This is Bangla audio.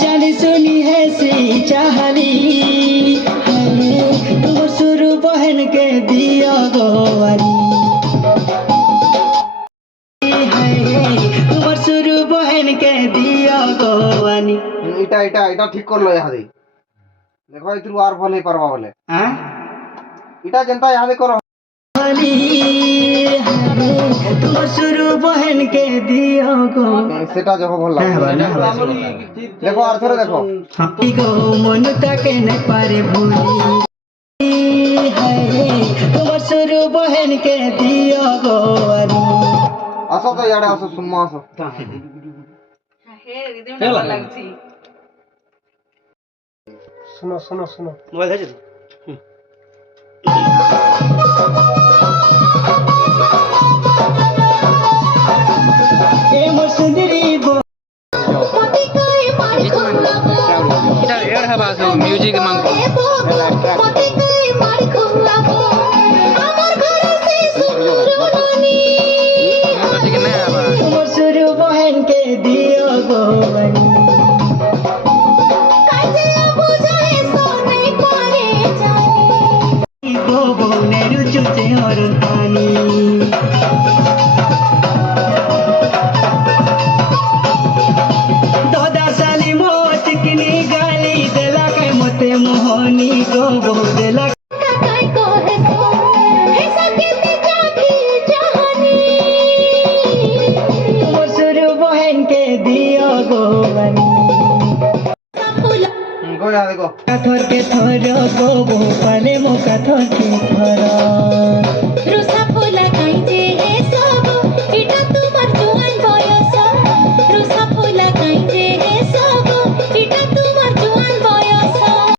जानी सुनी है सी चाहनी तुम शुरू बहन के दिया गोवानी तुम शुरू बहन के दिया गोवानी এটা এটা এটা ঠিক করলো ইহাদে দেখো ইতরু আর ভলে পারবা বলে হ্যাঁ এটা জনতা ইহাদে করো तुम शुरू बहन के दिया गोवानी সেটা দেখো ভালো লাগে দেখো আর ধরে দেখো गो मन ताके न पारे भूली तुम शुरू बहन के दिया गोवानी আসো তো ইয়াড়ে আসো সুম্মা আসো শুনো শুনো শুনো মোবাইল আছে ए मोर सुंदरी बो এটা এর হবা তো মিউজিক মাংস तुम शुरू बहन के दिया गोवानी गो बोने रुचुचे और पानी दादा साली मोत किनी गाली देला के मते मोहनी गो बो देला तुम शुरू बहन के दिया गोवानी গো ইহাদে গো কাঠর কে থর গো বো পালে মো কাঠর কে থর